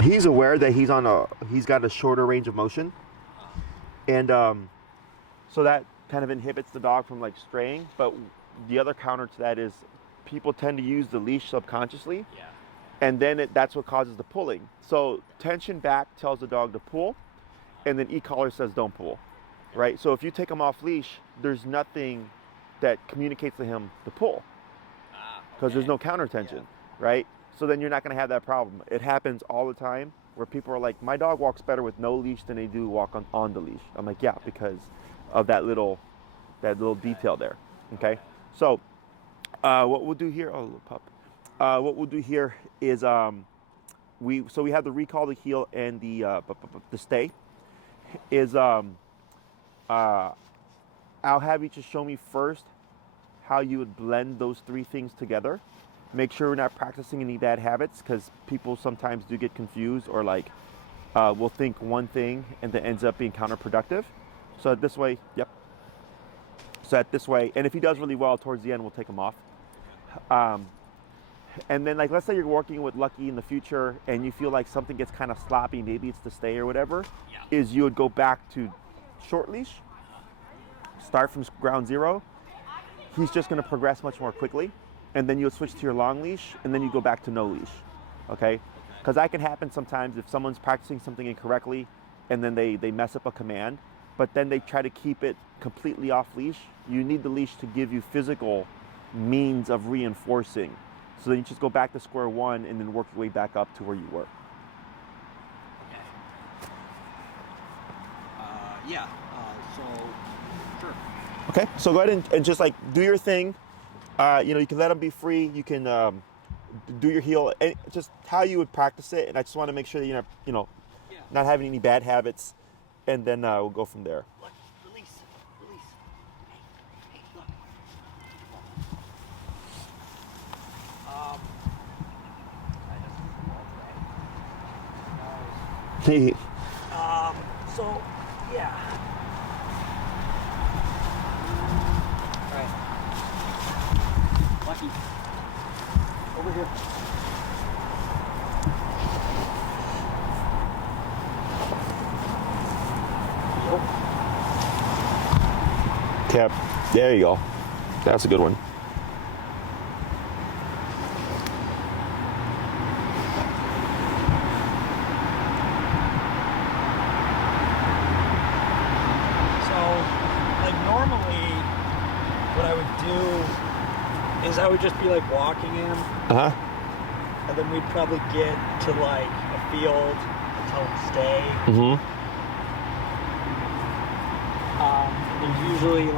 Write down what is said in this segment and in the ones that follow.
He's aware that he's got a shorter range of motion, and so that kind of inhibits the dog from like straying. But the other counter to that is people tend to use the leash subconsciously, and then that's what causes the pulling. So tension back tells the dog to pull, and then e-collar says don't pull, right? So if you take him off leash, there's nothing that communicates to him to pull, because there's no counter tension, right? So then you're not going to have that problem. It happens all the time where people are like, my dog walks better with no leash than they do walk on the leash. I'm like, yeah, because of that little detail there. Okay. So what we'll do here, oh, little pup. What we'll do here is we have the recall, the heel, and the stay. Is I'll have you just show me first how you would blend those three things together. Make sure we're not practicing any bad habits, because people sometimes do get confused, or like will think one thing and then ends up being counterproductive. So this way, yep. So at this way, and if he does really well towards the end, we'll take him off. And then, like, let's say you're working with Lucky in the future and you feel like something gets kind of sloppy, maybe it's the stay or whatever, is you would go back to short leash, start from ground zero. He's just going to progress much more quickly. And then you'll switch to your long leash, and then you go back to no leash, okay? Because that can happen sometimes if someone's practicing something incorrectly, and then they mess up a command, but then they try to keep it completely off leash. You need the leash to give you physical means of reinforcing. So then you just go back to square one and then work your way back up to where you were. Okay. So, sure. Okay, so go ahead and just like do your thing. You can let them be free. You can do your heel, and just how you would practice it. And I just want to make sure that you're not, not having any bad habits. And then we'll go from there. Look, release. Hey, look. So, yeah. All right. Lucky. Over here. Cap. There you go. That's a good one. I would just be like walking him, and then we'd probably get to like a field and tell him to stay. There's usually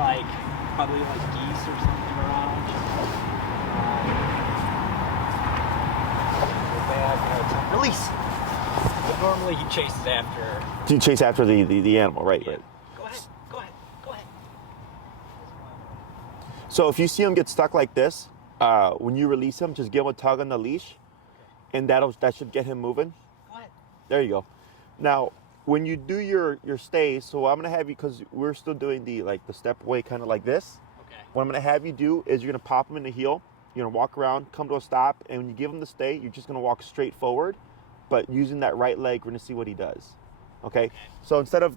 probably geese or something around. Release. But normally he chases after. You chase after the animal, right? Yeah. Right. Go ahead. So if you see him get stuck like this, when you release him, just give him a tug on the leash, and that should get him moving. Go ahead. There you go. Now, when you do your stays, so I'm gonna have you, because we're still doing the step away kind of like this. Okay. What I'm gonna have you do is you're gonna pop him in the heel. You're gonna walk around, come to a stop, and when you give him the stay, you're just gonna walk straight forward, but using that right leg, we're gonna see what he does. Okay. So instead of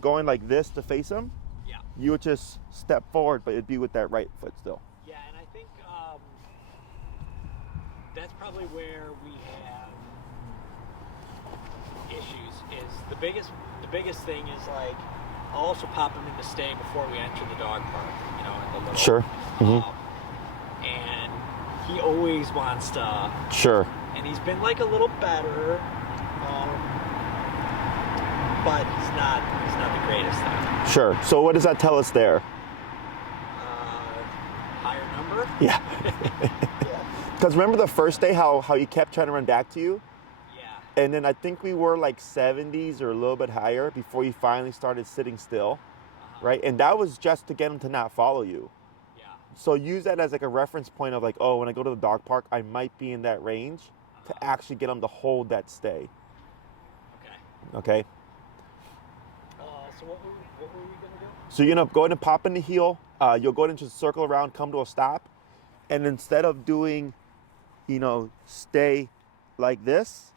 going like this to face him, you would just step forward, but it'd be with that right foot still. Yeah, and I think that's probably where we have issues. Is the biggest thing is I'll also pop him in the stay before we enter the dog park. In the little. Sure. And he always wants to. Sure. And he's been a little better, but he's not the greatest thing. Sure. So what does that tell us there? Higher number? Yeah. Because remember the first day how he kept trying to run back to you? Yeah. And then I think we were 70s or a little bit higher before he finally started sitting still, right? And that was just to get him to not follow you. Yeah. So use that as a reference point of oh, when I go to the dog park, I might be in that range to actually get him to hold that stay. Okay? So what were we going to do? So you're going to go ahead and pop in the heel. You'll go ahead and just circle around, come to a stop. And instead of doing, stay like this,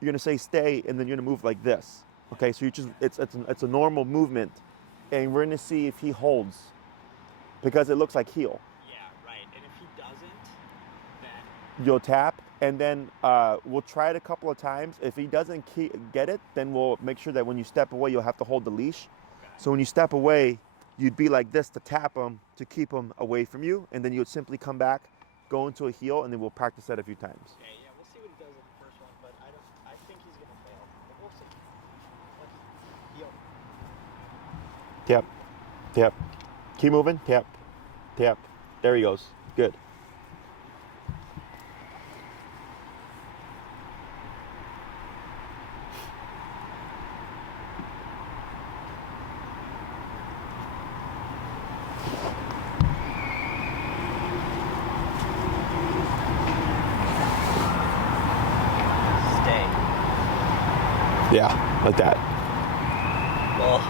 you're gonna say stay, and then you're gonna move like this. Okay, so you just it's a normal movement, and we're gonna see if he holds, because it looks like heel. Yeah, right. And if he doesn't, then You'll tap, and then we'll try it a couple of times. If he doesn't get it, then we'll make sure that when you step away, you'll have to hold the leash. okay. So when you step away, you'd be like this to tap him to keep him away from you, and then you would simply come back, go into a heel, and then we'll practice that a few times. Okay, yeah, we'll see what he does in the first one, but I think he's gonna fail. But we'll see. Like, heel. Tap, tap. Keep moving. Tap, tap. There he goes. Good. Stay. Yeah, like that. Well,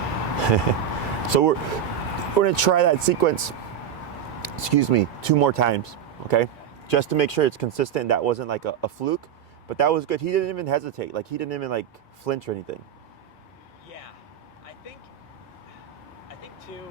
So we're gonna try that sequence, excuse me, 2 more times, okay? Just to make sure it's consistent. That wasn't like a fluke, but that was good. He didn't even hesitate. Like, he didn't even like flinch or anything. yeah, I think too.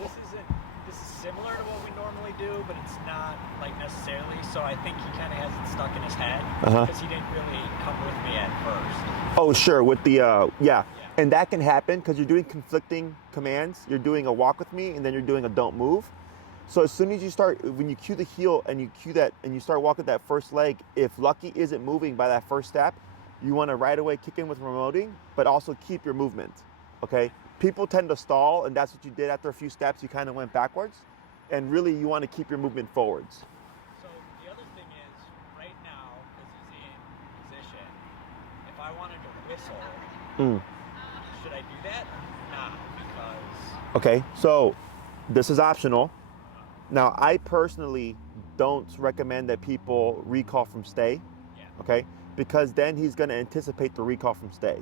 This is similar to what we normally do, but it's not like necessarily. So I think he kind of has it stuck in his head because he didn't really come with me at first. Oh, sure, with the, yeah. And that can happen because you're doing conflicting commands. You're doing a walk with me, and then you're doing a don't move. So as soon as you start, when you cue the heel and you cue that, and you start walking that first leg, if Lucky isn't moving by that first step, you want to right away kick in with remoting, but also keep your movement, okay? People tend to stall, and that's what you did after a few steps. You kind of went backwards, and really you want to keep your movement forwards. So the other thing is, right now, because he's in position, if I wanted to whistle, should I do that or not? Because Okay, so this is optional. Now, I personally don't recommend that people recall from stay, okay? Because then he's gonna anticipate the recall from stay.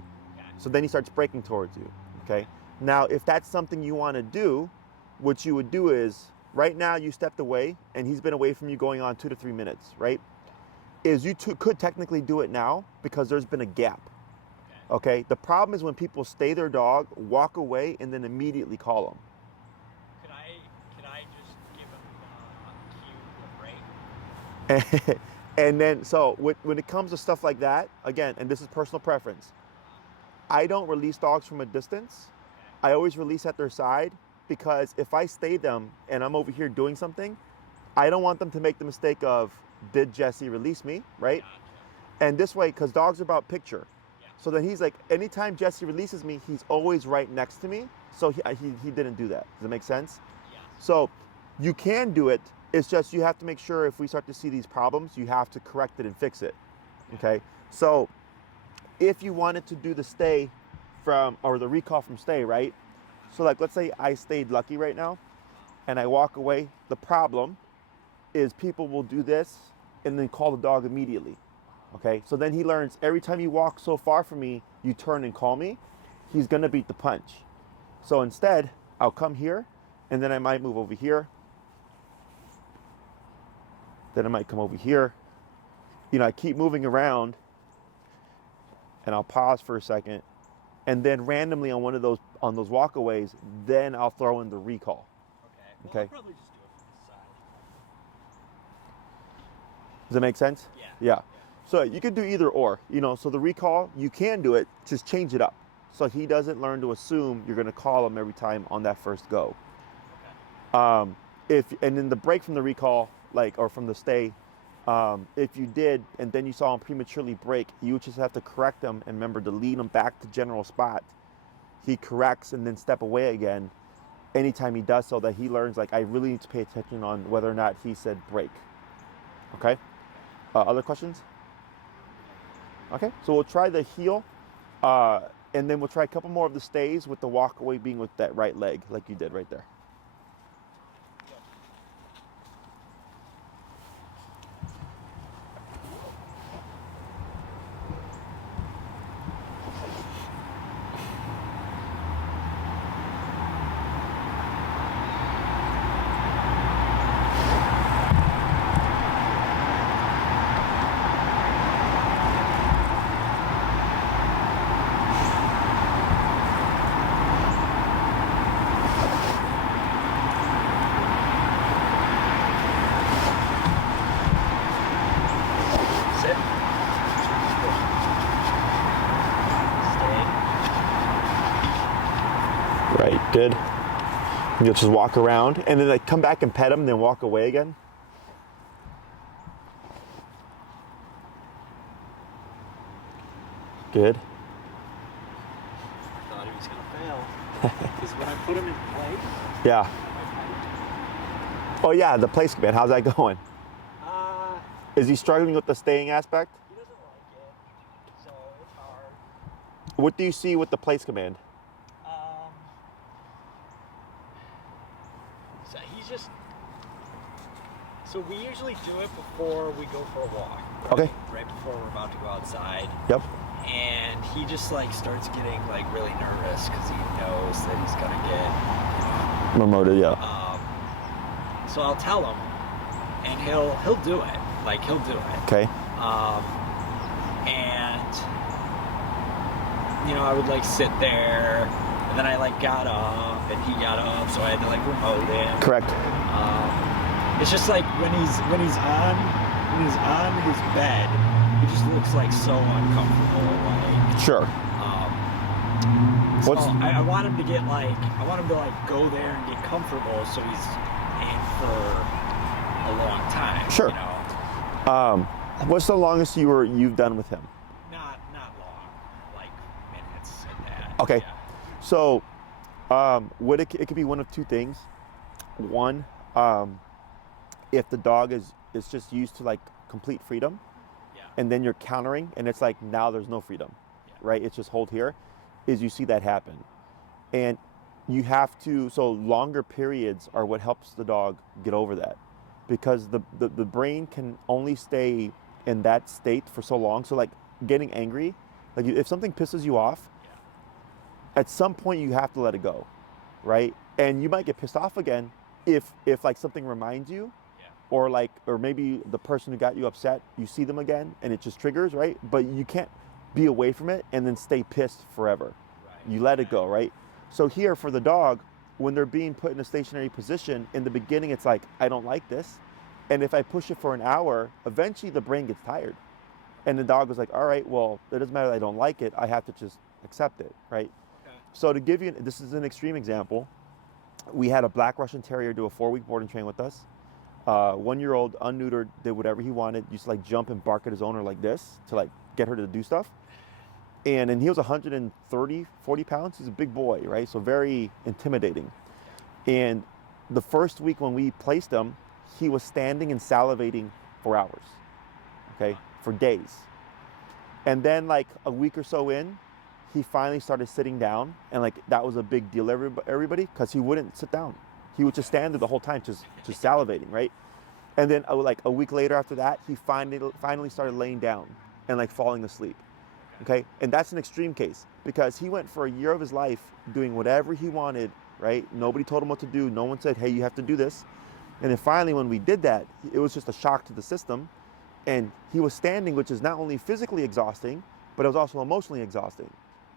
So then he starts breaking towards you, okay? Now, if that's something you wanna do, what you would do is, right now you stepped away and he's been away from you going on 2 to 3 minutes, right? Is you could technically do it now because there's been a gap, okay? The problem is when people stay their dog, walk away, and then immediately call them. Can I just give him a cue, a break? And then, so when it comes to stuff like that, again, and this is personal preference, I don't release dogs from a distance. I always release at their side, because if I stay them and I'm over here doing something, I don't want them to make the mistake of, did Jesse release me, right? And this way, because dogs are about picture. So then he's like, anytime Jesse releases me, he's always right next to me. So he didn't do that. Does that make sense? So you can do it. It's just you have to make sure if we start to see these problems, you have to correct it and fix it. Okay? So if you wanted to do the stay from, or the recall from stay, right? So like, let's say I stayed Lucky right now and I walk away. The problem is people will do this and then call the dog immediately. Okay? So then he learns every time you walk so far from me, you turn and call me, he's gonna beat the punch. So instead, I'll come here and then I might move over here. Then I might come over here. You know, I keep moving around and I'll pause for a second. And then randomly on one of those, on those walkaways, then I'll throw in the recall. Okay. Well, I'll probably just do it from this side. Does that make sense? Yeah. Yeah. So you could do either or, you know, so the recall, you can do it, just change it up. So he doesn't learn to assume you're gonna call him every time on that first go. Okay. And then the break from the recall, like, or from the stay, if you did, and then you saw him prematurely break, you would just have to correct him and remember to lead him back to general spot. He corrects and then step away again. Anytime he does so, that he learns, like, I really need to pay attention on whether or not he said break. Okay? Other questions? Okay, so we'll try the heel, and then we'll try a couple more of the stays with the walk away being with that right leg, like you did right there. Good. You'll just walk around and then like come back and pet him, then walk away again. Good. I thought he was gonna fail. Because when I put him in place, Yeah. Oh yeah, the place command. How's that going? Is he struggling with the staying aspect? he doesn't like it, so it's hard. What do you see with the place command? So he's just. So we usually do it before we go for a walk. Right? Okay. Right before we're about to go outside. Yep. And he just like starts getting like really nervous because he knows that he's gonna get Remoted, yeah. So I'll tell him, and he'll do it. Like he'll do it. Okay. And you know, I would like sit there, and then I like got up, and he got up, so I had to like remote him. Correct. It's just like when he's on his bed, he just looks like so uncomfortable. Like Sure. So I want him to get like go there and get comfortable, so he's in for a long time. Sure. You know? What's the longest you've done with him? Not long, like minutes and that. Okay. Yeah. So, it could be one of two things. One, if the dog is just used to like complete freedom, Yeah. and then you're countering, and it's like now there's no freedom, Yeah. right? It's just hold here, is you see that happen, and you have to. So longer periods are what helps the dog get over that, because the brain can only stay in that state for so long. So like getting angry, like if something pisses you off, at some point you have to let it go, right? And you might get pissed off again if like something reminds you, or maybe the person who got you upset, you see them again and it just triggers, right? But you can't be away from it and then stay pissed forever. You let it go, right? So here for the dog, when they're being put in a stationary position, in the beginning it's like, I don't like this. And if I push it for an hour, eventually the brain gets tired. And the dog is like, all right, well, it doesn't matter that I don't like it, I have to just accept it, right? Okay. So to give you, this is an extreme example. We had a black Russian Terrier do a 4-week board and train with us. 1-year-old, unneutered, did whatever he wanted, used to like jump and bark at his owner like this to like get her to do stuff. And he was 130, 40 pounds. He's a big boy, right? So very intimidating. And the first week when we placed him, he was standing and salivating for hours, okay, for days. And then like a week or so in, he finally started sitting down, and like that was a big deal everybody, because he wouldn't sit down. He would just stand there the whole time, just salivating, right? And then like a week later after that, he finally started laying down and like falling asleep. Okay, and that's an extreme case, because he went for a year of his life doing whatever he wanted, right? Nobody told him what to do. No one said, hey, you have to do this. And then finally, when we did that, it was just a shock to the system. And he was standing, which is not only physically exhausting, but it was also emotionally exhausting,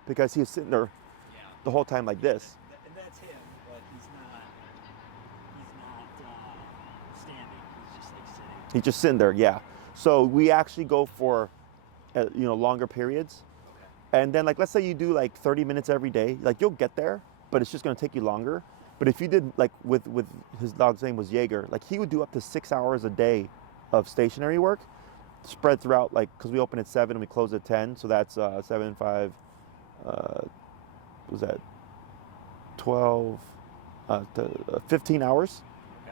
because he was sitting there the whole time like this. And that's him, but he's not standing. He's just like sitting. He's just sitting there, yeah. So we actually go for longer periods. Okay. And then like, let's say you do like 30 minutes every day, like you'll get there, but it's just gonna take you longer. But if you did like with his dog's name was Jaeger, like he would do up to 6 hours a day of stationary work, spread throughout, like, because we open at 7 and we close at 10, so that's 7, 5, was that 12, 15 hours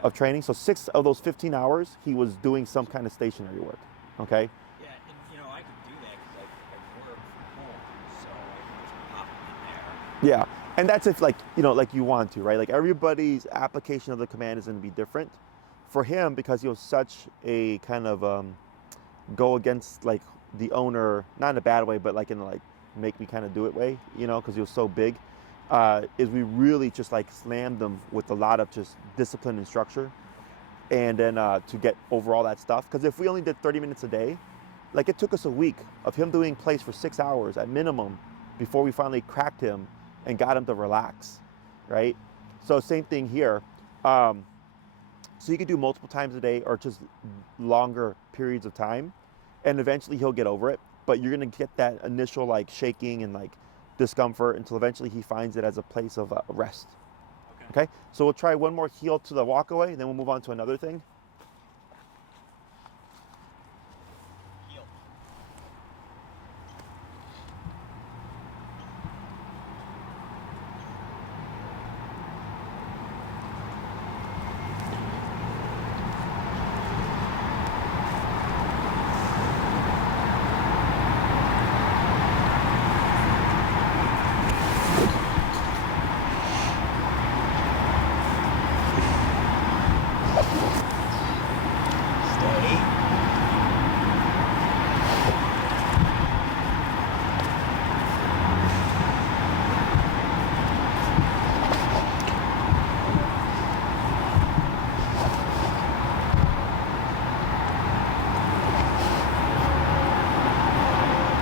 of training. So 6 of those 15 hours, he was doing some kind of stationary work, okay? Yeah, and I can do that because I work from home, so I can just pop in there. Yeah, and that's if like you want to, right? Like everybody's application of the command is going to be different. For him, because he was such a kind of go against like the owner, not in a bad way, but like in like make me kind of do it way, because he was so big, is we really just like slammed them with a lot of just discipline and structure, and then to get over all that stuff. Because if we only did 30 minutes a day, like it took us a week of him doing plays for 6 hours at minimum before we finally cracked him and got him to relax, right? So same thing here. So you could do multiple times a day or just longer periods of time, and eventually he'll get over it. But you're gonna get that initial like shaking and like discomfort until eventually he finds it as a place of rest, Okay, so we'll try one more heel to the walk away, and then we'll move on to another thing. Heel. Stay.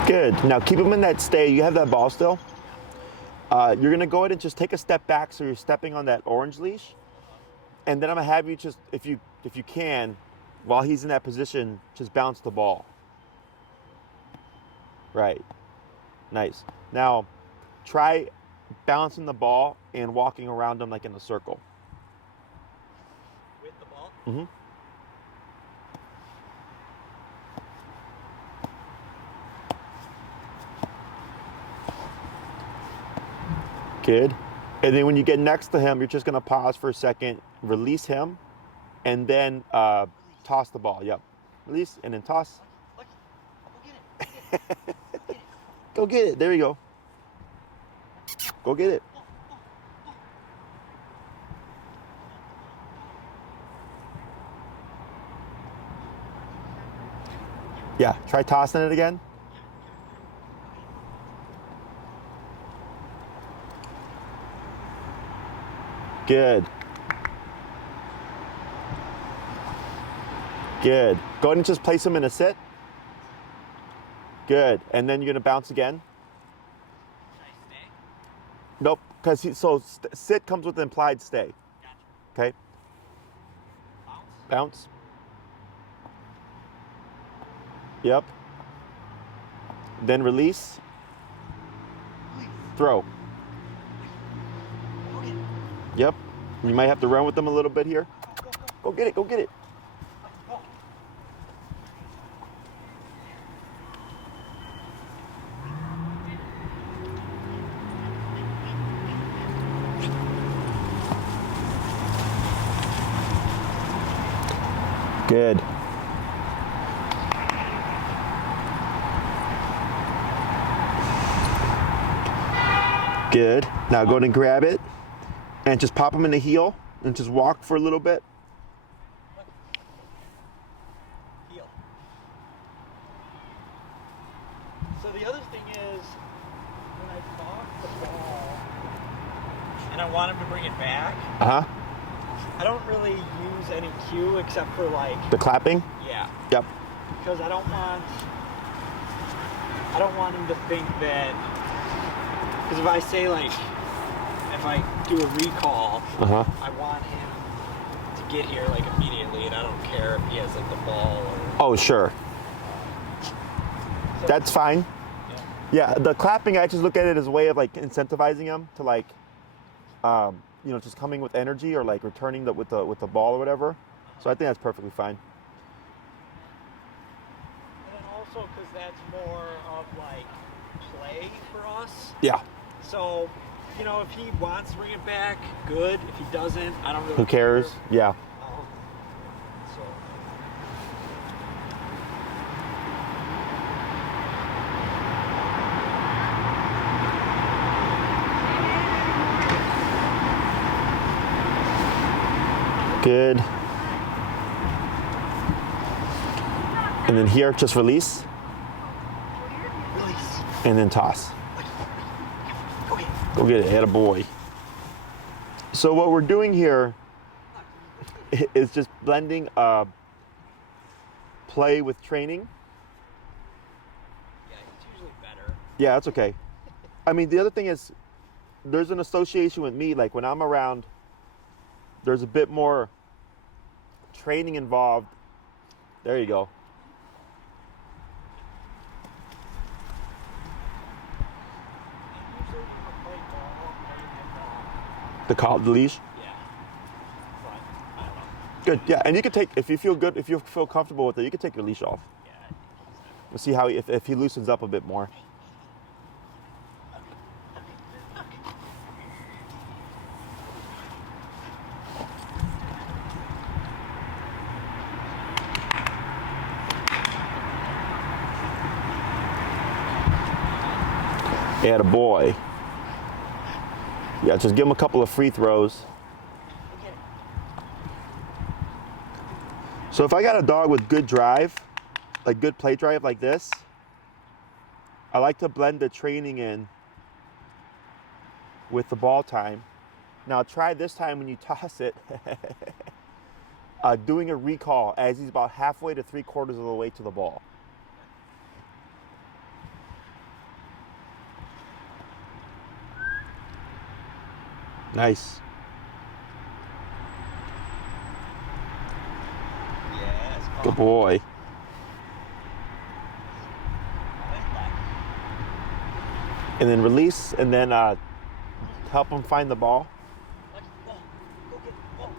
Good. Now keep them in that stay. You have that ball still. You're gonna go ahead and just take a step back, so you're stepping on that orange leash, and then I'm gonna have you just, if you can, while he's in that position, just bounce the ball. Right. Nice. Now, try bouncing the ball and walking around him like in a circle. With the ball. Mm-hmm. Good. And then when you get next to him, you're just going to pause for a second, release him, and then toss the ball. Yep. Release and then toss. Lucky. Go get it. Go get it. There you go. Go get it. Yeah. Try tossing it again. Good. Good. Go ahead and just place him in a sit. Good. And then you're going to bounce again. Should I stay? Nope. Because sit comes with implied stay. Gotcha. Okay. Bounce. Bounce. Yep. Then release. Throw. Go get it. Yep. You might have to run with them a little bit here. Go get it. Go get it. Go. Good. Good. Now go ahead and grab it and just pop them in the heel and just walk for a little bit. Heel. So the other thing is, when I toss the ball and I want him to bring it back, Uh-huh. I don't really use any cue except for like, The clapping? yeah, Yep. because I don't want him to think that, because if I say like, if I do a recall, Uh-huh. I want him to get here like immediately, and I don't care if he has like the ball or. Oh, sure. So, That's fine. yeah. Yeah, the clapping, I just look at it as a way of like incentivizing them to like, just coming with energy or like returning with the ball or whatever. So I think that's perfectly fine. And then also because that's more of like play for us. Yeah. So, if he wants to bring it back, good. If he doesn't, I don't really Who cares? care. Yeah. So. Good. And then here, just release. Release. And then toss. Go get it. Go get it. Attaboy. So what we're doing here is just blending play with training. Yeah, it's usually better. Yeah, that's okay. I mean, the other thing is there's an association with me. Like when I'm around, there's a bit more training involved. There you go. Usually when I play ball, I have The leash? yeah. Good. Yeah, and you can take, if you feel good, if you feel comfortable with it, you can take your leash off. Yeah, I think he's We'll see how if he loosens up a bit more. Attaboy. Yeah, just give him a couple of free throws. So if I got a dog with good drive, like good play drive like this, I like to blend the training in with the ball time. Now try this time when you toss it, doing a recall as he's about halfway to 3/4 of the way to the ball. Nice. Yes. Good boy. And then release, and then help him find the ball. Go get the ball.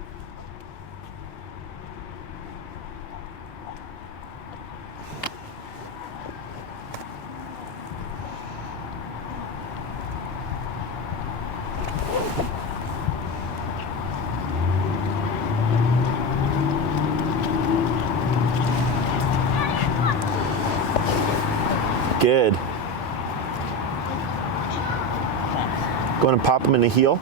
Good. Go ahead and pop him in the heel.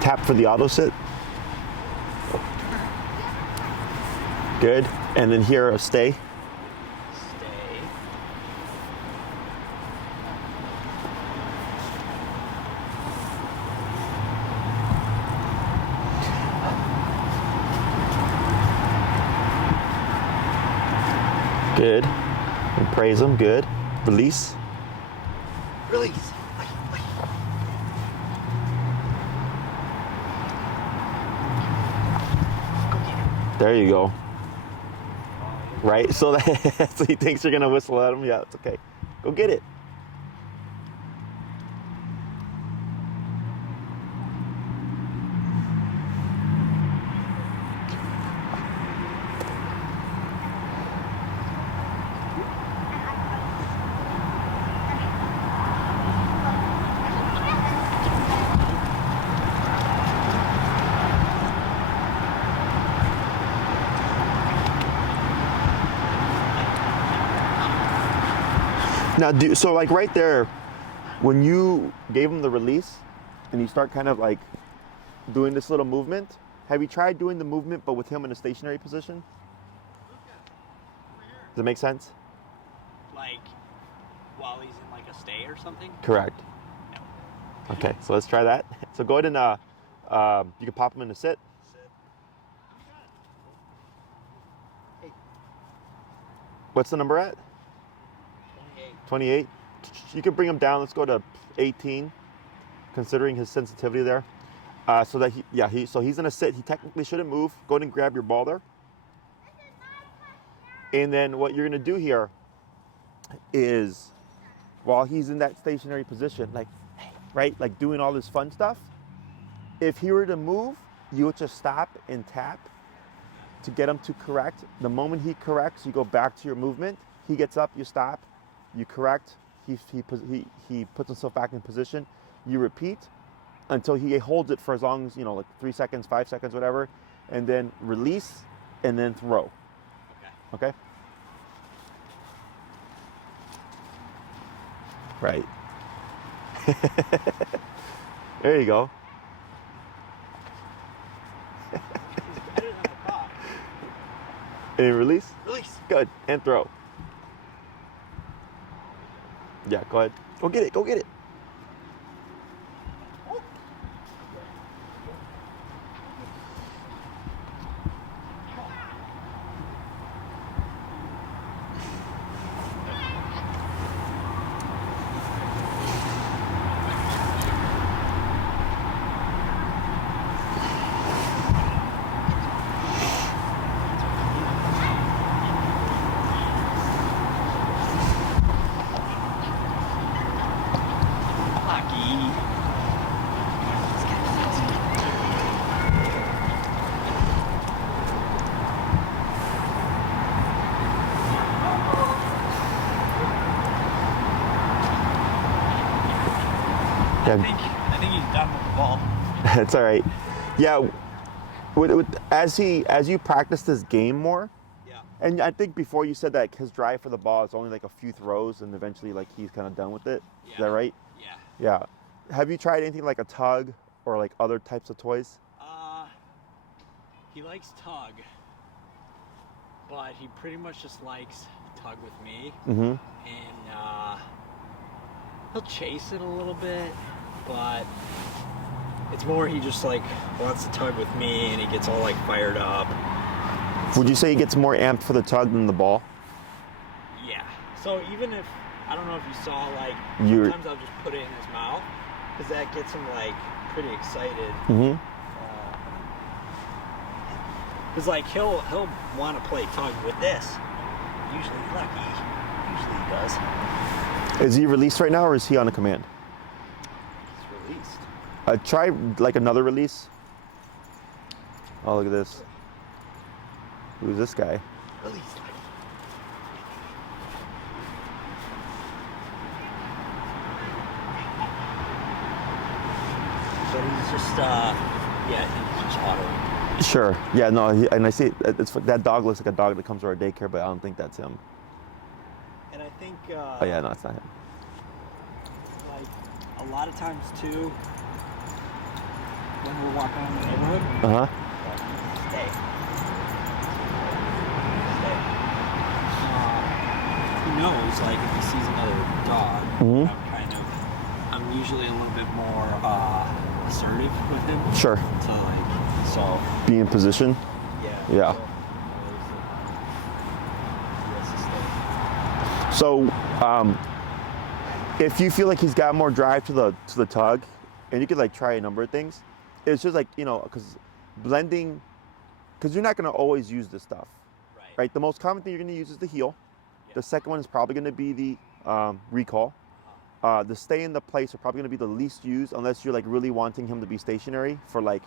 Tap for the auto sit. Good. And then here, a stay. Stay. Good. And praise him. Good. Release. Release. There you go. Right? So that so he thinks you're gonna whistle at him. Yeah, it's okay. Go get it. Now, so like right there, when you gave him the release and you start kind of like doing this little movement, have you tried doing the movement but with him in a stationary position? Does it make sense? Like while he's in like a stay or something? Correct. No. Okay, so let's try that. So go ahead and you can pop him in a sit. Sit. What's the number at? 28. You can bring him down. Let's go to 18, considering his sensitivity there. So that so he's in a sit. He technically shouldn't move. Go ahead and grab your ball there. And then what you're gonna do here is, while he's in that stationary position, like, right, like doing all this fun stuff, if he were to move, you would just stop and tap to get him to correct. The moment he corrects, you go back to your movement. He gets up, you stop. You correct, he puts himself back in position. You repeat until he holds it for as long as, like 3 seconds, 5 seconds, whatever, and then release and then throw. Okay? Right. There you go. He's better than I thought. And release? Release. Good. And throw. Yeah, go ahead. Go get it. Go get it. It's all right. Yeah, as you practice this game more, Yeah. and I think before you said that his drive for the ball is only like a few throws, and eventually like he's kind of done with it. Yeah. Is that right? Yeah. Yeah. Have you tried anything like a tug or like other types of toys? He likes tug, but he pretty much just likes tug with me. Mm-hmm. And he'll chase it a little bit, but it's more he just like wants to tug with me, and he gets all like fired up. Would you say he gets more amped for the tug than the ball? Yeah. So even if, I don't know if you saw, like, You're- sometimes I'll just put it in his mouth, because that gets him like pretty excited. Mm-hmm. Because like he'll want to play tug with this. Usually lucky. Usually he does. Is he released right now, or is he on a command? He's released. Try like another release. Oh, look at this. Who's this guy? Released. So he's just yeah, I think he's just auto. Sure. Yeah. No. And I see that dog looks like a dog that comes to our daycare, but I don't think that's him. And I think Oh yeah, no, it's not him. like a lot of times too, when we're walking around the neighborhood, Uh huh. stay. He knows, like, if he sees another dog, Mhm. I'm usually a little bit more assertive with him. Sure. To like, so Be in position. yeah. Yeah. So, he has to stay. So, if you feel like he's got more drive to the tug, and you could like try a number of things, it's just like, because blending, because you're not going to always use this stuff, right? The most common thing you're going to use is the heel. Yeah. The second one is probably going to be the recall. The stay in the place are probably going to be the least used, unless you're like really wanting him to be stationary for like,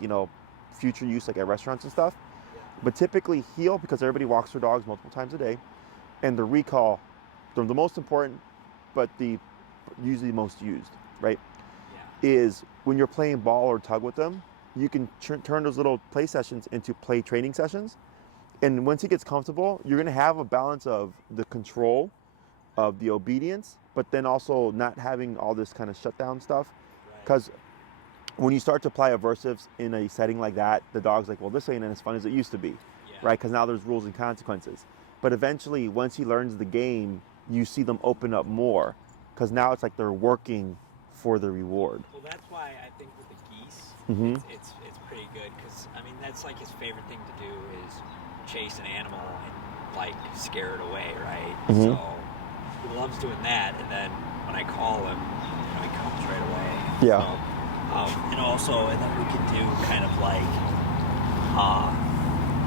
future use like at restaurants and stuff. Yeah. But typically heel, because everybody walks their dogs multiple times a day, and the recall, they're the most important, but the usually most used, right? Yeah. Is when you're playing ball or tug with them, you can turn those little play sessions into play training sessions. And once he gets comfortable, you're gonna have a balance of the control, of the obedience, but then also not having all this kind of shutdown stuff. Right. Because when you start to apply aversives in a setting like that, the dog's like, well, this ain't as fun as it used to be, Yeah. right? Because now there's rules and consequences. But eventually, once he learns the game, you see them open up more, because now it's like they're working for the reward. Well, that's why I think with the geese, Mhm. it's pretty good, because I mean that's like his favorite thing to do is chase an animal and like scare it away, right? Mhm. So he loves doing that, and then when I call him, he comes right away. Yeah. So, and then we could do kind of like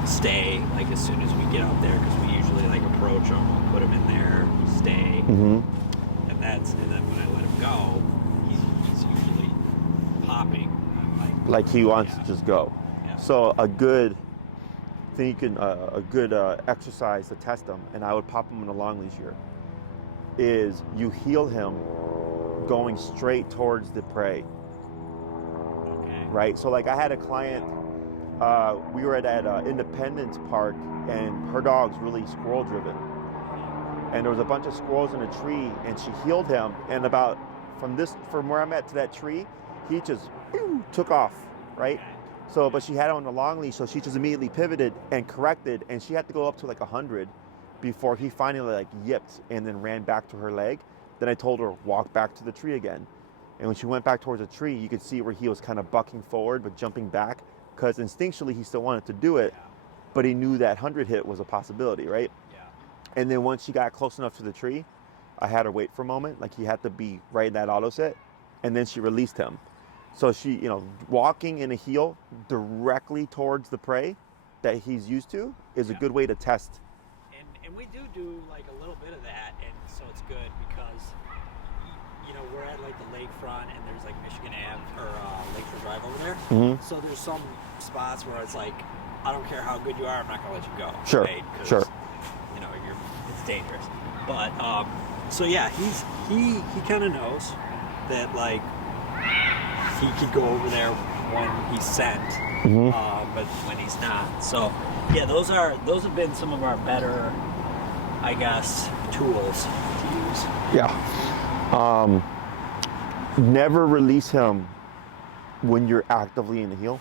stay like as soon as we get out there, because we usually like approach him, we'll put him in there, stay, Mm-hmm. and then when I let him go, he's usually popping. Like he wants Yeah. to just go. Yeah. So a good thing you can, a good exercise to test them, and I would pop him in a long leash here, is you heel him going straight towards the prey, Okay. right? So like I had a client, we were at Independence Park, and her dog's really squirrel driven. And there was a bunch of squirrels in a tree, and she heeled him, and about from where I'm at to that tree, he just took off, right? Okay. So, but she had him on a long leash, so she just immediately pivoted and corrected, and she had to go up to like 100 before he finally like yipped and then ran back to her leg. Then I told her, walk back to the tree again. And when she went back towards the tree, you could see where he was kind of bucking forward but jumping back, because instinctually he still wanted to do it, Yeah. but he knew that 100 hit was a possibility, right? Yeah. And then once she got close enough to the tree, I had her wait for a moment, like he had to be right in that auto set, and then she released him. So she, walking in a heel directly towards the prey that he's used to is a Yeah. good way to test. And we do like a little bit of that, and so it's good because we're at like the lakefront, and there's like Michigan Ave or Lakeshore Drive over there. Mm-hmm. So there's some spots where it's like, I don't care how good you are, I'm not gonna let you go. Sure, right? 'Cause, sure. it's dangerous. But so yeah, he kind of knows that like he could go over there when he's sent, Mm-hmm. but when he's not. So yeah, those have been some of our better, I guess, tools to use. Yeah. Never release him when you're actively in the heel.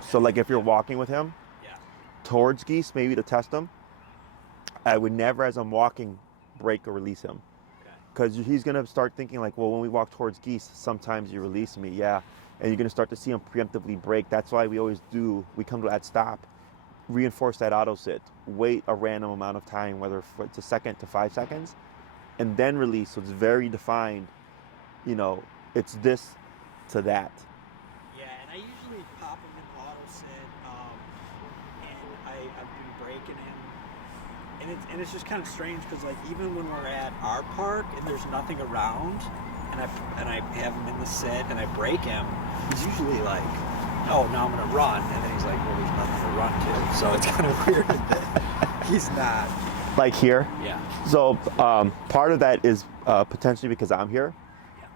So like if you're walking with him towards geese, maybe to test him, I would never, as I'm walking, break or release him. Because he's going to start thinking like, well, when we walk towards geese, sometimes you release me, yeah. And you're going to start to see him preemptively break. That's why we come to that stop, reinforce that auto sit, wait a random amount of time, whether it's a second to 5 seconds, and then release. So it's very defined, it's this to that. Yeah, and I usually pop him in auto sit, and I've been breaking him. And it's just kind of strange because like even when we're at our park and there's nothing around, and I have him in the sit and I break him, he's usually like, oh, now I'm gonna run, and then he's like, well, there's nothing to run to. So it's kind of weird that he's not like here. Yeah. So part of that is potentially because I'm here,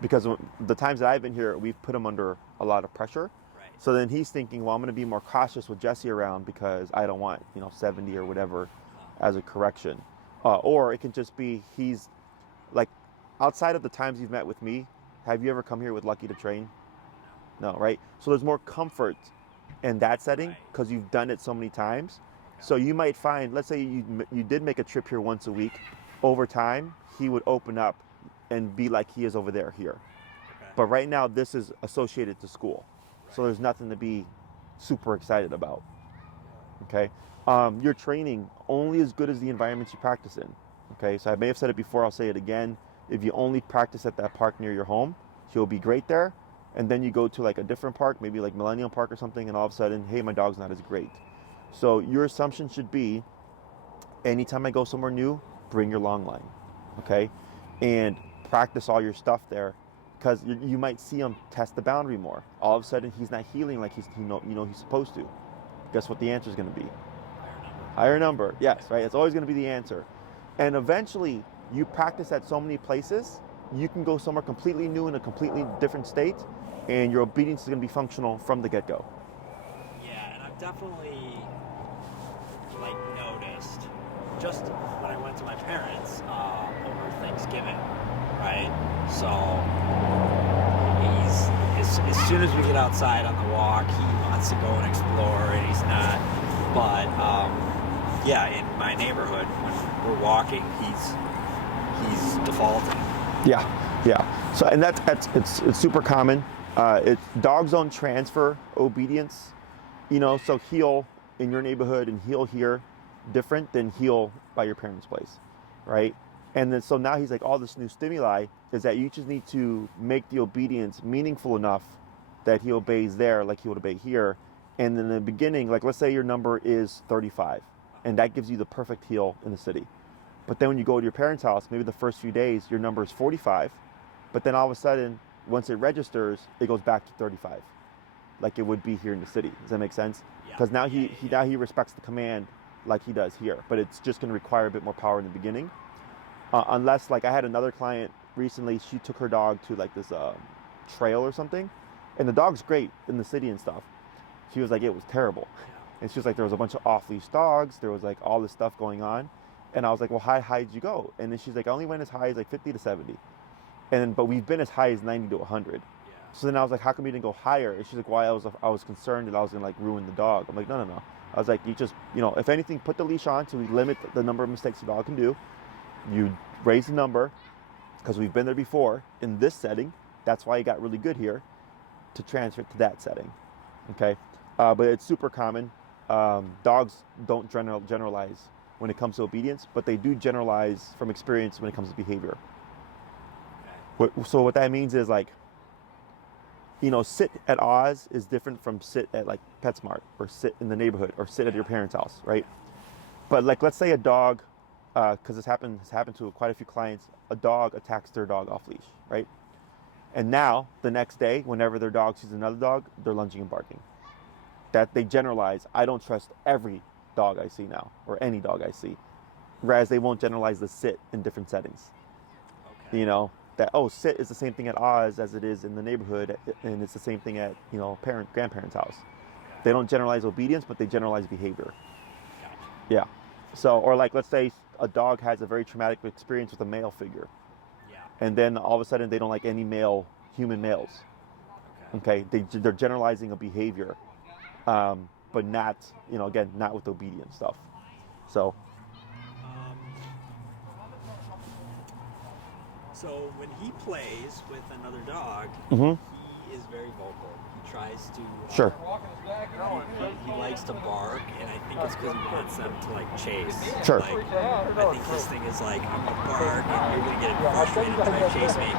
because the times that I've been here, we've put him under a lot of pressure. Right. So then he's thinking, well, I'm going to be more cautious with Jesse around because I don't want 70 or whatever as a correction. Or it can just be he's like, outside of the times you've met with me, have you ever come here with Lucky to train? No, right? So there's more comfort in that setting because you've done it so many times. So you might find, let's say you did make a trip here once a week. Over time, he would open up and be like he is over there here. Okay. But right now, this is associated to school. So there's nothing to be super excited about. Okay? You're training only as good as the environments you practice in. Okay? So I may have said it before, I'll say it again. If you only practice at that park near your home, he'll be great there. And then you go to like a different park, maybe like Millennium Park or something, and all of a sudden, hey, my dog's not as great. So your assumption should be, anytime I go somewhere new, bring your long line, okay? And practice all your stuff there, because you might see him test the boundary more. All of a sudden, he's not healing like he's supposed to. Guess what the answer is going to be? Higher number. Yes, right? It's always going to be the answer. And eventually, you practice at so many places, you can go somewhere completely new in a completely different state, and your obedience is going to be functional from the get-go. Yeah, and I've definitely noticed just when I went to my parents over Thanksgiving, right? So as soon as we get outside on the walk, he wants to go and explore, and he's not. But in my neighborhood, when we're walking, he's defaulting. Yeah. So and it's super common. Dogs don't transfer obedience, so heel in your neighborhood and heel here, different than heel by your parents' place, right? And then so now he's like, all this new stimuli is that you just need to make the obedience meaningful enough that he obeys there like he would obey here. And in the beginning, like let's say your number is 35, and that gives you the perfect heel in the city. But then when you go to your parents' house, maybe the first few days your number is 45, but then all of a sudden, once it registers, it goes back to 35, like it would be here in the city. Does that make sense? Because now he respects the command like he does here, but it's just going to require a bit more power in the beginning. Unless, like I had another client recently, she took her dog to like this trail or something, and the dog's great in the city and stuff. She was like, it was terrible. And she was like, there was a bunch of off-leash dogs, there was like all this stuff going on. And I was like, well, how high did you go? And then she's like, I only went as high as like 50 to 70. But we've been as high as 90 to 100. Yeah. So then I was like, how come you didn't go higher? And she's like, why? I was concerned that I was gonna like ruin the dog. I'm like, no. I was like, you just, if anything, put the leash on so we limit the number of mistakes the dog can do. You raise the number, because we've been there before in this setting. That's why you got really good here, to transfer it to that setting. Okay? But it's super common. Dogs don't generalize when it comes to obedience, but they do generalize from experience when it comes to behavior. Okay. So what that means is like, sit at Oz is different from sit at like PetSmart, or sit in the neighborhood, or sit at your parents' house, right? But like, let's say a dog, because has happened to quite a few clients, a dog attacks their dog off leash, right? And now the next day, whenever their dog sees another dog, they're lunging and barking. That they generalize, I don't trust every dog I see now, or any dog I see. Whereas they won't generalize the sit in different settings. Okay. that, oh, sit is the same thing at Oz as it is in the neighborhood, and it's the same thing at, you know, grandparents' house. They don't generalize obedience, but they generalize behavior. Yeah. So, or like, let's say a dog has a very traumatic experience with a male figure. Yeah. And then all of a sudden they don't like any human males. Okay. They're generalizing a behavior, but not, you know, again, not with obedience stuff. So. So when he plays with another dog, Mm-hmm. he is very vocal. He tries to. Sure. He likes to bark, and I think it's because he wants them to like chase. Sure. Like, I think his thing is like, I'm gonna bark, and you're gonna get frustrated and try to chase me.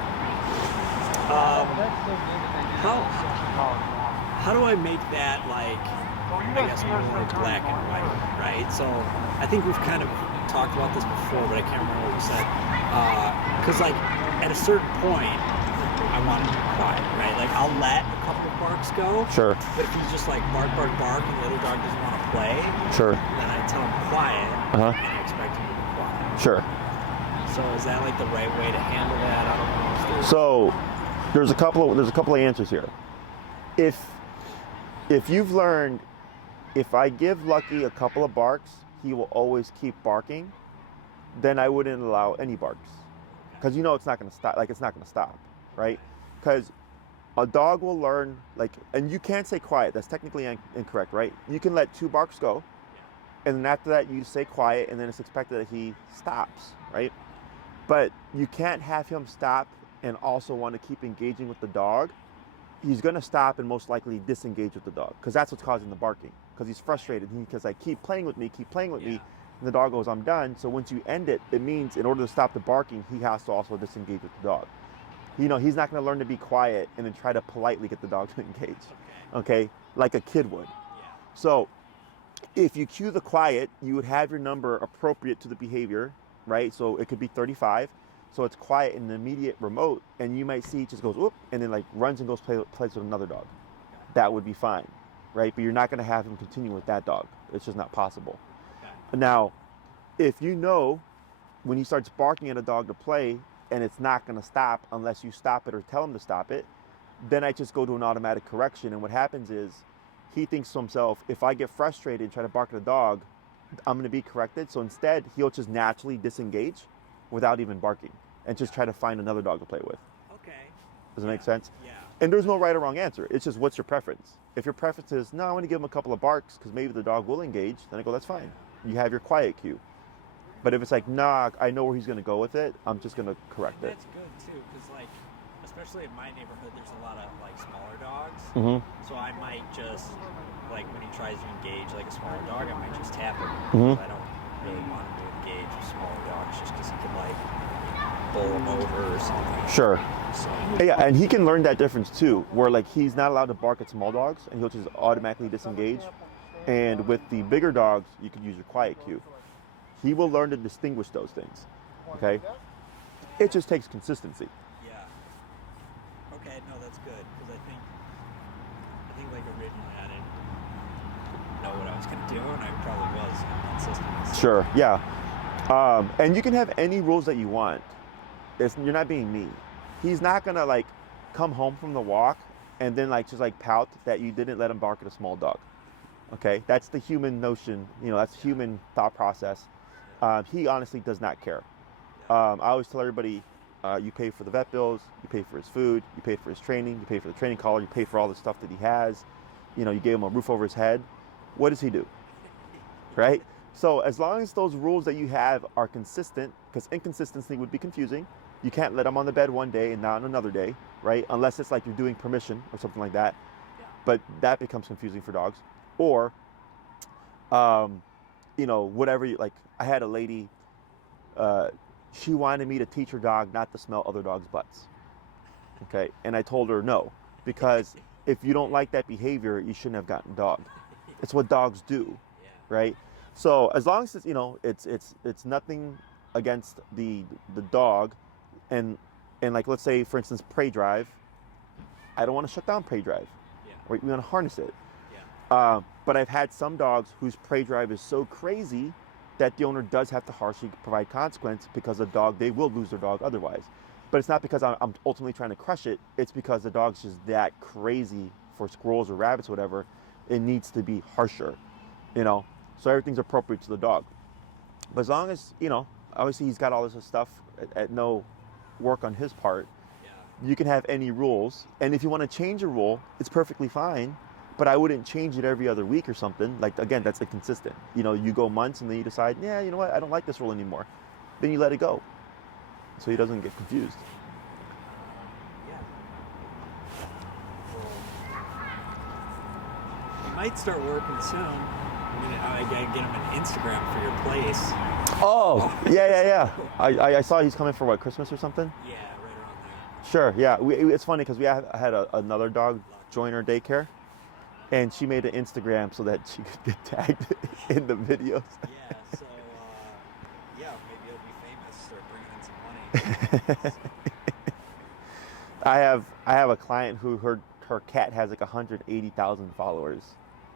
How do I make that like, I guess more like black and white, right? So I think we've kind of talked about this before, but I can't remember what we said. Because like at a certain point, I want him to be quiet, right? Like I'll let a couple of barks go. Sure. But if he's just like bark, bark, bark, and the other dog doesn't want to play, Sure. then I tell him quiet, and I expect him to be quiet. Sure. So is that like the right way to handle that? I don't know. So there's a couple of answers here. If you've learned, if I give Lucky a couple of barks, he will always keep barking, then I wouldn't allow any barks, because you know it's not going to stop. Like, it's not going to stop, right? Because a dog will learn, like, and you can't say quiet. That's technically incorrect, right? You can let 2 barks go, and then after that you say quiet, and then it's expected that he stops, right? But you can't have him stop and also want to keep engaging with the dog. He's going to stop and most likely disengage with the dog, because that's what's causing the barking, because he's frustrated, because I keep playing with me, and the dog goes, I'm done. So once you end it, it means in order to stop the barking, he has to also disengage with the dog. You know, he's not going to learn to be quiet and then try to politely get the dog to engage, okay? Like a kid would. So if you cue the quiet, you would have your number appropriate to the behavior, right? So it could be 35. So it's quiet in the immediate remote, and you might see he just goes, whoop, and then like runs and goes plays with another dog. That would be fine, right? But you're not going to have him continue with that dog. It's just not possible. Now, if you know when he starts barking at a dog to play and it's not going to stop unless you stop it or tell him to stop it, then I just go to an automatic correction. And what happens is he thinks to himself, if I get frustrated and try to bark at a dog, I'm going to be corrected. So instead, he'll just naturally disengage without even barking and just try to find another dog to play with. Okay. Does it make sense? Yeah. And there's no right or wrong answer. It's just, what's your preference? If your preference is, no, I want to give him a couple of barks because maybe the dog will engage, then I go, that's fine. You have your quiet cue. But if it's like, nah, I know where he's going to go with it, I'm just going to correct it. That's good too, because like, especially in my neighborhood, there's a lot of like smaller dogs. Mm-hmm. So I might just, like when he tries to engage like a smaller dog, I might just tap him. Mm-hmm. I don't really want him to engage with smaller dogs just because he can like bowl him over or something. Sure. So, Yeah, and he can learn that difference too, where like he's not allowed to bark at small dogs and he'll just automatically disengage. And with the bigger dogs, you can use your quiet cue. He will learn to distinguish those things, okay? It just takes consistency. yeah. Okay, no, that's good, because I think like originally I didn't know what I was going to do, and I probably was inconsistent. Sure, yeah. And you can have any rules that you want. You're not being mean. He's not gonna like come home from the walk and then like just like pout that you didn't let him bark at a small dog. Okay, that's the human notion. You know, that's human thought process. He honestly does not care. I always tell everybody, you pay for the vet bills, you pay for his food, you pay for his training, you pay for the training collar, you pay for all the stuff that he has. You know, you gave him a roof over his head. What does he do? Right? So as long as those rules that you have are consistent, because inconsistency would be confusing. You can't let him on the bed one day and not on another day, right? Unless it's like you're doing permission or something like that. But that becomes confusing for dogs. Or, you know, whatever you, like, I had a lady, she wanted me to teach her dog not to smell other dogs' butts. Okay, and I told her no, because if you don't like that behavior, you shouldn't have gotten a dog. It's what dogs do, right? So as long as it's, you know, it's nothing against the dog, and like, let's say for instance prey drive, I don't want to shut down prey drive, right? We want to harness it. But I've had some dogs whose prey drive is so crazy that the owner does have to harshly provide consequence, because a dog, they will lose their dog otherwise. But it's not because I'm ultimately trying to crush it. It's because the dog's just that crazy for squirrels or rabbits or whatever. It needs to be harsher, you know? So everything's appropriate to the dog. But as long as, you know, obviously he's got all this stuff at no work on his part, you can have any rules. And if you want to change a rule, it's perfectly fine. But I wouldn't change it every other week or something. Like, again, that's inconsistent. You know, you go months and then you decide, yeah, you know what, I don't like this rule anymore. Then you let it go. So he doesn't get confused. Yeah. Well, you might start working soon. I gotta get him an Instagram for your place. Oh, yeah. I saw he's coming for what, Christmas or something? Yeah, right around there. Sure, yeah. It's funny because we had another dog join our daycare, and she made an Instagram so that she could get tagged in the videos. Yeah, so yeah, maybe he'll be famous, start bringing in some money. I have a client who her cat has like 180,000 followers.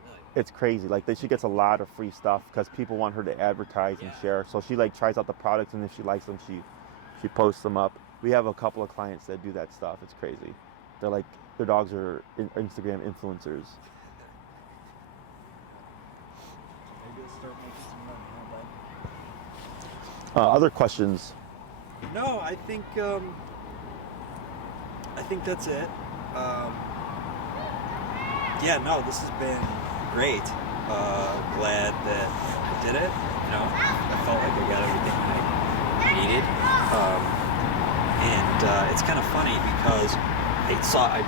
Really? It's crazy. Like she gets a lot of free stuff because people want her to advertise and share. So she like tries out the products, and if she likes them, she posts them up. We have a couple of clients that do that stuff. It's crazy. They're like, their dogs are Instagram influencers. Maybe he'll start making some money, huh, bud? Other questions? No, I think that's it. Yeah, no, this has been great. Glad that I did it. You know, I felt like I got everything I needed. And it's kind of funny because I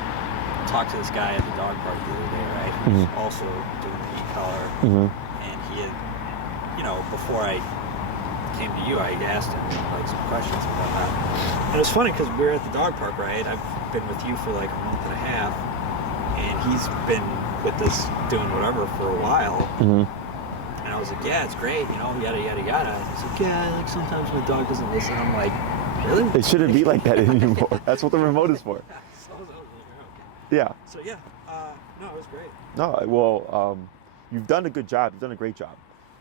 talked to this guy at the dog park the other day, right? Who's also doing the e-collar, and he had, you know, before I came to you, I asked him like some questions about that. And it was funny because we were at the dog park, right? I've been with you for like a month and a half, and he's been with us doing whatever for a while. And I was like, yeah, it's great, you know, yada yada yada. He's like, yeah, like sometimes my dog doesn't listen. I'm like, really? It shouldn't be like that anymore. That's what the remote is for. Yeah. So yeah, no, it was great. No, well, you've done a good job. You've done a great job.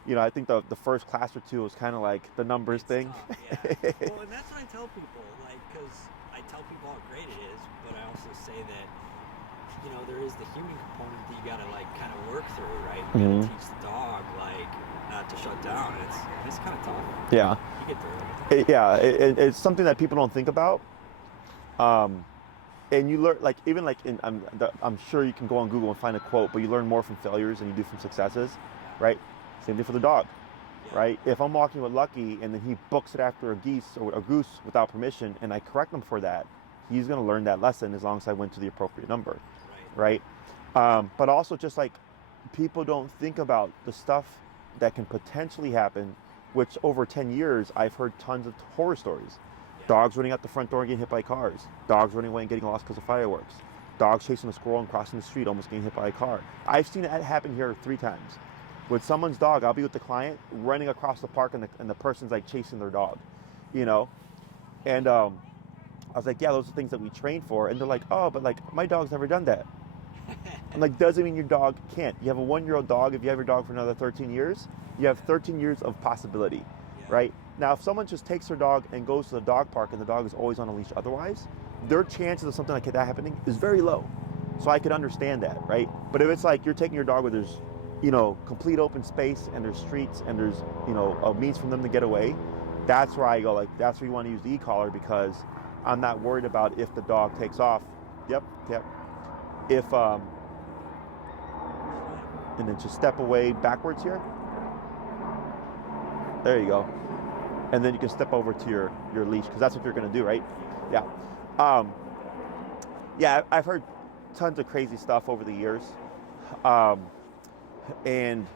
You know, I think the first class or two was kind of like the numbers thing. Yeah. Well, and that's what I tell people, like, because I tell people how great it is, but I also say that, you know, there is the human component that you gotta like kind of work through, right? You gotta teach the dog like not to shut down. It's kind of tough. Yeah. You get through it. It's something that people don't think about. And you learn, like, even like I'm sure you can go on Google and find a quote, but you learn more from failures than you do from successes, right? Same thing for the dog, right? If I'm walking with Lucky and then he books it after a geese or a goose without permission, and I correct him for that, he's going to learn that lesson as long as I went to the appropriate number, right? But also just like people don't think about the stuff that can potentially happen, which over 10 years, I've heard tons of horror stories. Dogs running out the front door and getting hit by cars. Dogs running away and getting lost because of fireworks. Dogs chasing a squirrel and crossing the street, almost getting hit by a car. I've seen that happen here 3 times. With someone's dog, I'll be with the client running across the park and the person's like chasing their dog, you know? And I was like, yeah, those are things that we train for. And they're like, oh, but like my dog's never done that. I'm like, doesn't mean your dog can't. You have a 1-year-old dog. If you have your dog for another 13 years, you have 13 years of possibility, right? Now, if someone just takes their dog and goes to the dog park and the dog is always on a leash otherwise, their chances of something like that happening is very low. So I could understand that, right? But if it's like you're taking your dog where there's, you know, complete open space and there's streets and there's, you know, a means for them to get away, that's where I go, like, that's where you want to use the e-collar, because I'm not worried about if the dog takes off. Yep. If, and then just step away backwards here. There you go. And then you can step over to your leash, because that's what you're going to do, right? Yeah. Yeah, I've heard tons of crazy stuff over the years. And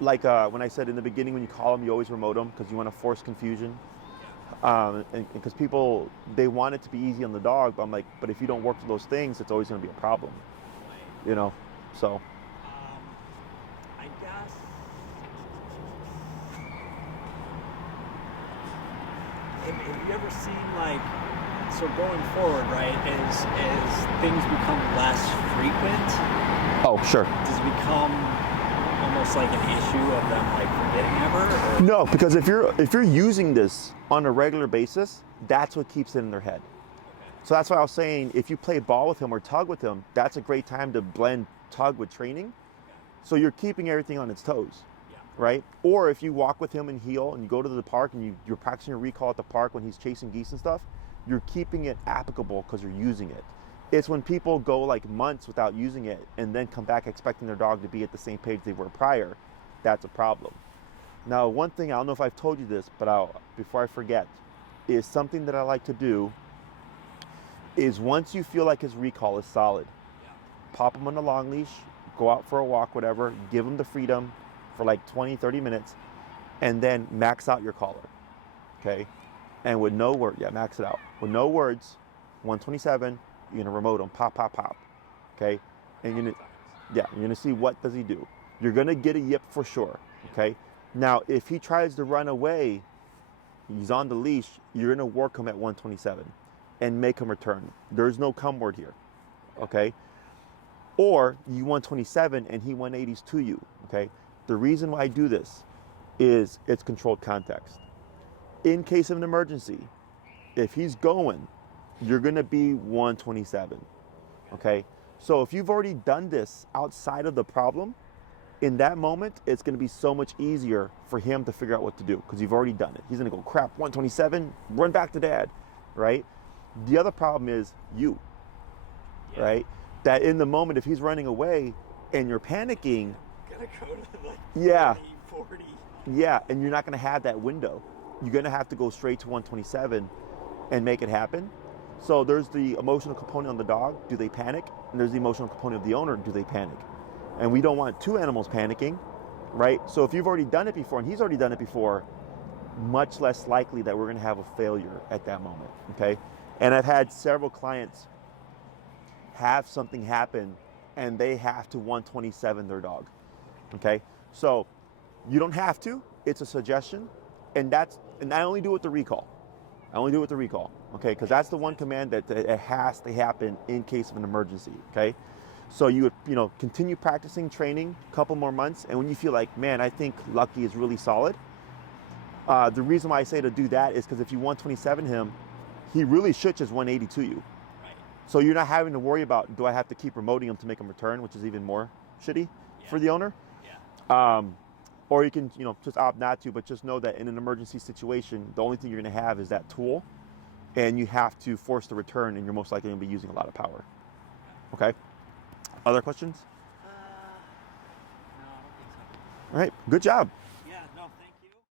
like when I said in the beginning, when you call them, you always remote them because you want to force confusion. And because people, they want it to be easy on the dog, but I'm like, but if you don't work through those things, it's always going to be a problem, you know? So. I guess. Have you ever seen, like, so going forward, right, as things become less frequent? Oh, sure. Does it become almost like an issue of them, like, forgetting ever? Or? No, because if you're using this on a regular basis, That's what keeps it in their head. Okay. So that's why I was saying, if you play ball with him or tug with him, that's a great time to blend tug with training. Okay. So you're keeping everything on its toes, Yeah. right? Or if you walk with him and heel and you go to the park and you're practicing your recall at the park when he's chasing geese and stuff, you're keeping it applicable because you're using it. It's when people go like months without using it and then come back expecting their dog to be at the same page they were prior, that's a problem. Now, one thing, I don't know if I've told you this, but before I forget, is something that I like to do is once you feel like his recall is solid, Yeah. pop him on a long leash, go out for a walk, whatever, give him the freedom for like 20, 30 minutes, and then max out your collar, okay? And with no word, max it out. With no words, 127, you're gonna remote him, pop, pop, pop, okay? And you're gonna see what does he do. You're gonna get a yip for sure, okay? Now, if he tries to run away, he's on the leash, you're gonna work him at 127 and make him return. There's no come word here, okay? Or you 127 and he 180s to you, okay? The reason why I do this is it's controlled context. In case of an emergency, if he's going, you're gonna be 127, okay? So if you've already done this outside of the problem, in that moment, it's gonna be so much easier for him to figure out what to do because you've already done it. He's gonna go, crap, 127, run back to dad, right? The other problem is you, right? That in the moment, if he's running away and you're panicking, Gonna go to like 40. Yeah, and you're not gonna have that window. You're gonna have to go straight to 127 and make it happen. So there's the emotional component on the dog, do they panic? And there's the emotional component of the owner, do they panic? And we don't want two animals panicking, right? So if you've already done it before and he's already done it before, much less likely that we're gonna have a failure at that moment, okay? And I've had several clients have something happen and they have to 127 their dog, okay? So you don't have to, it's a suggestion, and I only do it with the recall. Okay? Because that's the one command that it has to happen in case of an emergency, okay? So you would, continue practicing, training a couple more months, and when you feel like, man, I think Lucky is really solid, the reason why I say to do that is because if you 127 him, he really should just 180 to you. Right. So you're not having to worry about, do I have to keep remoting him to make him return, which is even more shitty for the owner. Yeah. Or you can, just opt not to, but just know that in an emergency situation, the only thing you're going to have is that tool, and you have to force the return, and you're most likely going to be using a lot of power. Okay? Other questions? No, I don't think so. All right. Good job.